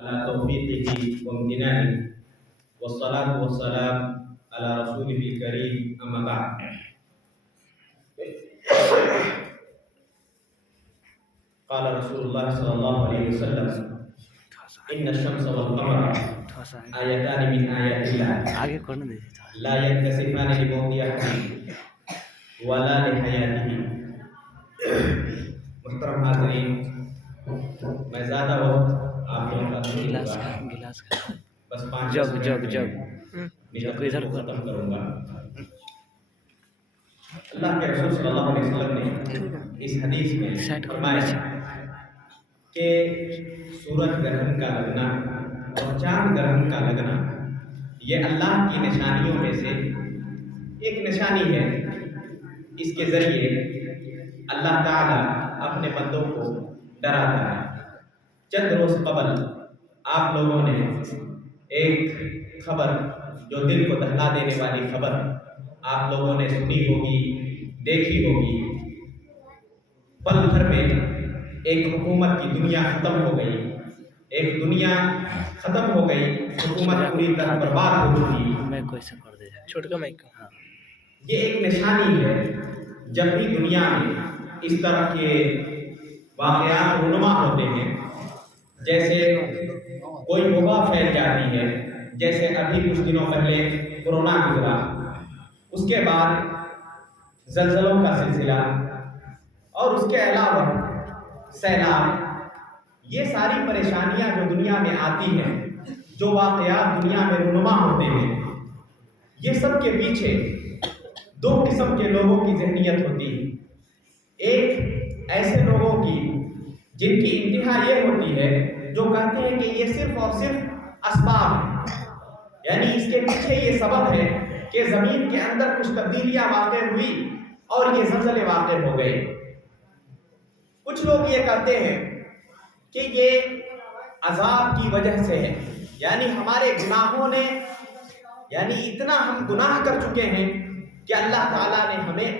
على توفيقه وامتنانه والصلاة والسلام على رسوله الكريم أما بعد. قال رسول الله صلى الله عليه وسلم إن الشمس والقمر آيتان من آيات الله لا ينكسفان لموت أحد ولا لحياته. محترم حاضرین، میں زیادہ وقت آپ لوگوں کا نہیں لوں گا، بس 5 منٹ ختم کروں گا. اللہ کے رسول صلی اللہ علیہ وسلم نے اس حدیث میں فرمایا کہ سورج گرہن کا لگنا اور چاند گرہن کا لگنا یہ اللہ کی نشانیوں میں سے ایک نشانی ہے. اس کے ذریعے اللہ تعالیٰ اپنے بندوں کو ڈراتا ہے. چند روز قبل آپ لوگوں نے ایک خبر جو دل کو دہلا دینے والی خبر آپ لوگوں نے سنی ہوگی، دیکھی ہوگی. پل بھر میں ایک حکومت کی دنیا ختم ہو گئی، ایک دنیا ختم ہو گئی، حکومت پوری طرح برباد ہو چکی. یہ ایک نشانی ہے جب بھی دنیا میں اس طرح کے واقعات رونما ہوتے ہیں، جیسے کوئی وبا پھیل جاتی ہے، جیسے ابھی کچھ دنوں پہلے کورونا گزرا، اس کے بعد زلزلوں کا سلسلہ اور اس کے علاوہ سیلاب. یہ ساری پریشانیاں جو دنیا میں آتی ہیں، جو واقعات دنیا میں رونما ہوتے ہیں، یہ سب کے پیچھے 2 قسم کے لوگوں کی ذہنیت ہوتی ہے. ایک ایسے لوگوں کی جن کی انتہا یہ ہوتی ہے، جو کہتے ہیں کہ یہ صرف اور صرف اسباب ہیں، یعنی اس کے پیچھے یہ سبب ہے کہ زمین کے اندر کچھ تبدیلیاں واقع ہوئی اور یہ زلزلے واقع ہو گئے. کچھ لوگ یہ کہتے ہیں کہ یہ عذاب کی وجہ سے ہے، یعنی ہمارے گناہوں نے، یعنی اتنا ہم گناہ کر چکے ہیں کہ اللہ تعالیٰ نے ہمیں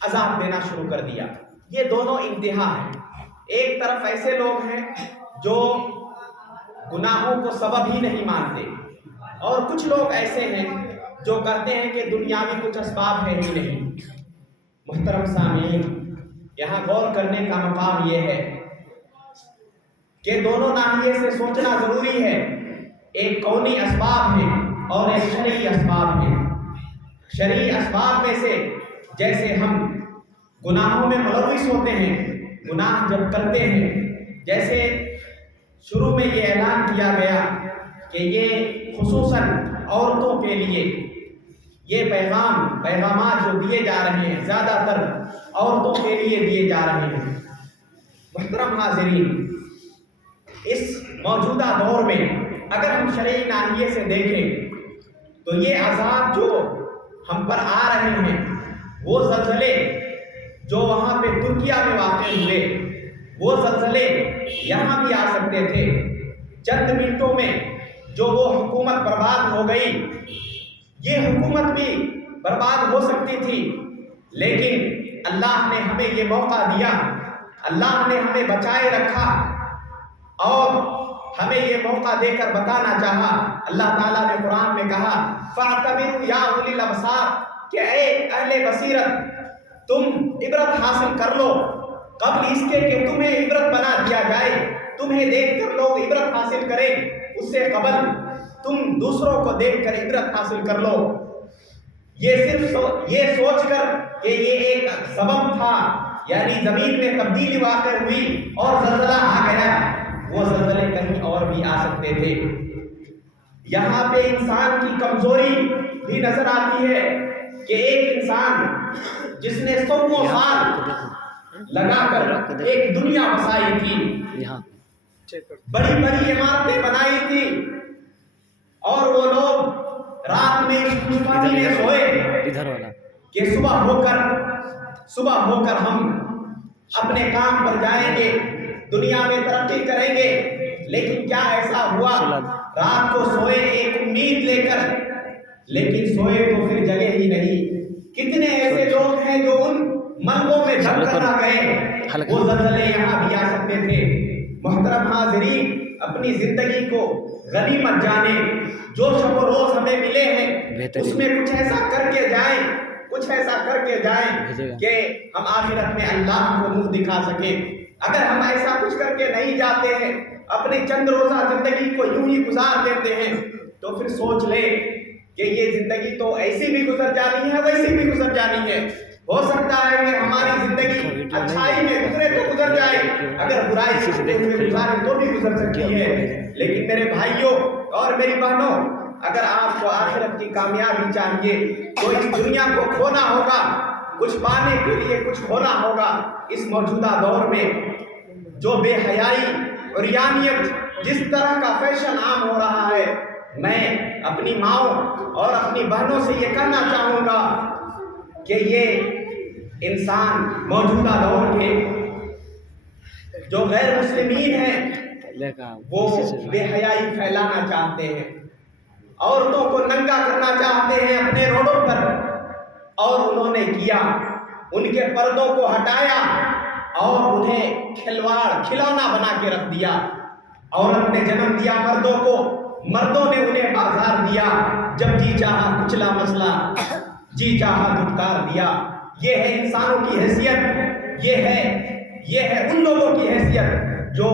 عذاب دینا شروع کر دیا. یہ دونوں انتہا ہیں. ایک طرف ایسے لوگ ہیں جو گناہوں کو سبب ہی نہیں مانتے، اور کچھ لوگ ایسے ہیں جو کہتے ہیں کہ دنیاوی کچھ اسباب ہے ہی نہیں. محترم سامعین، یہاں غور کرنے کا مقام یہ ہے کہ دونوں ناحیے سے سوچنا ضروری ہے. ایک کونی اسباب ہے اور ایک شرعی اسباب ہے. شرعی اسباب میں سے جیسے ہم گناہوں میں ملوث ہوتے ہیں، گناہ جب کرتے ہیں، جیسے شروع میں یہ اعلان کیا گیا کہ یہ خصوصاً عورتوں کے لیے یہ پیغامات جو دیے جا رہے ہیں، زیادہ تر عورتوں کے لیے دیے جا رہے ہیں. محترم حاضرین، اس موجودہ دور میں اگر ہم شرعی ناحیے سے دیکھیں تو یہ عذاب جو ہم پر آ رہے ہیں، وہ زلزلے جو وہاں پہ ترکیہ میں واقع ہوئے، وہ زلزلے یہاں بھی آ سکتے تھے. چند منٹوں میں جو وہ حکومت برباد ہو گئی، یہ حکومت بھی برباد ہو سکتی تھی، لیکن اللہ نے ہمیں یہ موقع دیا، اللہ نے ہمیں بچائے رکھا اور ہمیں یہ موقع دے کر بتانا چاہا. اللہ تعالیٰ نے قرآن میں کہا فَاعْتَبِرُوا يَا أُولِي الْأَبْصَارِ کہ اے اہل بصیرت، تم عبرت حاصل کر لو قبل اس کے کہ تمہیں عبرت بنا دیا جائے. تمہیں دیکھ کر لوگ عبرت حاصل کریں، اس سے قبل تم دوسروں کو دیکھ کر عبرت حاصل کر لو. یہ صرف یہ سوچ کر کہ یہ ایک سبب تھا، یعنی زمین میں تبدیلی واقع ہوئی اور زلزلہ آ گیا، وہ زلزلے کہیں اور بھی آ سکتے تھے. یہاں پہ انسان کی کمزوری بھی نظر آتی ہے کہ ایک انسان جس نے 100 سال لگا کر ایک دنیا بسائی تھی، بڑی بڑی عمارتیں بنائی تھی، اور وہ لوگ رات میں اس خوشبانی میں سوئے کہ صبح ہو کر ہم اپنے کام پر جائیں گے، دنیا میں ترقی کریں گے. لیکن کیا ایسا ہوا؟ رات کو سوئے ایک امید لے کر، لیکن سوئے تو پھر جگہ ہی نہیں. کتنے ایسے لوگ ہیں جو ان ملبوں میں دب کر آ گئے. وہ زلزلے یہاں بھی آ سکتے تھے. محترم حاضرین، اپنی زندگی کو غنیمت جانے، جو شب و روز ہمیں ملے ہیں اس میں کچھ ایسا کر کے جائیں، کچھ ایسا کر کے جائیں کہ ہم آخرت میں اللہ کو منہ دکھا سکیں۔ اگر ہم ایسا کچھ کر کے نہیں جاتے ہیں، اپنی چند روزہ زندگی کو یوں ہی گزار دیتے ہیں، تو پھر سوچ لیں کہ یہ زندگی تو ایسی بھی گزر جانی ہے، ویسی بھی گزر جانی ہے۔ ہو سکتا ہے کہ ہماری زندگی اچھائی میں گزرے تو گزر جائے، اگر برائی کرتے ہوئے گزارے تو بھی گزر سکتی ہے۔ لیکن میرے بھائیوں اور میری بہنوں، اگر آپ کو آخرت کی کامیابی چاہیے تو اس دنیا کو کھونا ہوگا، کچھ پانے کے لیے کچھ کھونا ہوگا۔ اس موجودہ دور میں جو بے حیائی اور عریانیت، جس طرح کا فیشن عام ہو رہا ہے، میں اپنی ماؤں اور اپنی بہنوں سے یہ کہنا چاہوں گا کہ یہ انسان موجودہ دور کے جو غیر مسلمین ہیں وہ بے حیائی پھیلانا چاہتے ہیں، عورتوں کو ننگا کرنا چاہتے ہیں اپنے روڈوں پر، اور انہوں نے کیا، ان کے پردوں کو ہٹایا اور انہیں کھلونا بنا کے رکھ دیا۔ عورت نے جنم دیا مردوں کو، مردوں نے انہیں بازار دیا، جب جی چاہا کچلا مسئلہ، جی چاہا دھتکار دیا۔ یہ ہے انسانوں کی حیثیت، یہ ہے ان لوگوں کی حیثیت جو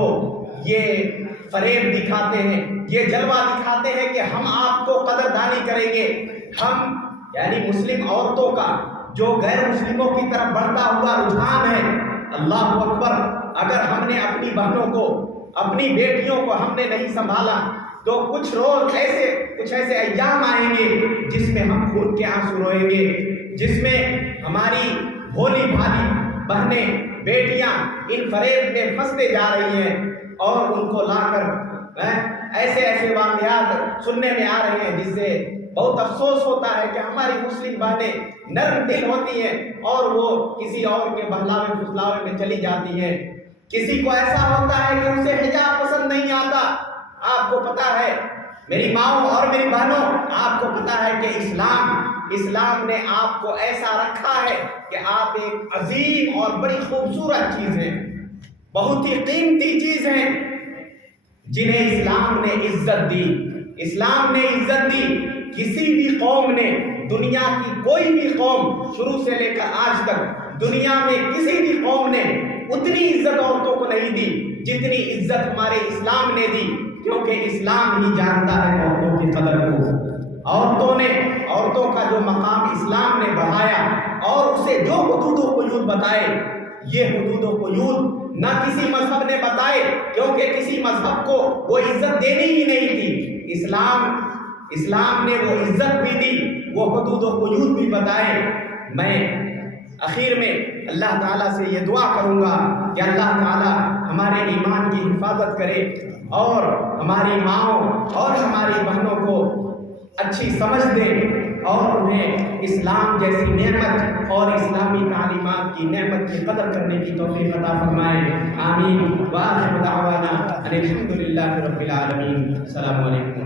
یہ فریب دکھاتے ہیں، یہ جلوہ دکھاتے ہیں کہ ہم آپ کو قدردانی کریں گے۔ ہم یعنی مسلم عورتوں کا جو غیر مسلموں کی طرف بڑھتا ہوا رجحان ہے، اللہ اکبر، اگر ہم نے اپنی بہنوں کو، اپنی بیٹیوں کو ہم نے نہیں سنبھالا تو کچھ ایسے ایام آئیں گے جس میں ہم خون کے آنسو روئیں گے، جس میں ہماری بھولی بھالی بہنیں بیٹیاں ان فریب میں پھنستے جا رہی ہیں، اور ان کو لا کر ایسے واقعات سننے میں آ رہے ہیں جس سے بہت افسوس ہوتا ہے کہ ہماری مسلم بہنیں نرم دل ہوتی ہیں اور وہ کسی اور کے بہلاوے پھسلاوے میں چلی جاتی ہیں۔ کسی کو ایسا ہوتا ہے کہ اسے حجاب پسند نہیں آتا۔ آپ کو پتا ہے میری ماؤں اور میری بہنوں، آپ کو پتا ہے کہ اسلام نے آپ کو ایسا رکھا ہے کہ آپ ایک عظیم اور بڑی خوبصورت چیز ہیں، بہت ہی قیمتی چیز ہیں، جنہیں اسلام نے عزت دی۔ اسلام نے عزت دی۔ کسی بھی قوم نے، دنیا کی کوئی بھی قوم شروع سے لے کر آج تک دنیا میں کسی بھی قوم نے اتنی عزت عورتوں کو نہیں دی جتنی عزت ہمارے اسلام نے دی، کیونکہ اسلام ہی جانتا ہے عورتوں کی قدر کو۔ عورتوں کا جو مقام اسلام نے بڑھایا اور اسے جو حدود و قیود بتائے، یہ حدود و قیود نہ کسی مذہب نے بتائے، کیونکہ کسی مذہب کو وہ عزت دینی ہی نہیں تھی۔ اسلام نے وہ عزت بھی دی، وہ حدود و قیود بھی بتائے۔ میں آخر میں اللہ تعالیٰ سے یہ دعا کروں گا کہ اللہ تعالیٰ ہمارے ایمان کی حفاظت کرے اور ہماری ماؤں اور ہماری بہنوں کو اچھی سمجھ دے اور انہیں اسلام جیسی نعمت اور اسلامی تعلیمات کی نعمت کی قدر کرنے کی توفیق عطا فرمائے۔ آمین۔ وآخر دعوانا ان الحمد للہ رب العالمین۔ السلام علیکم۔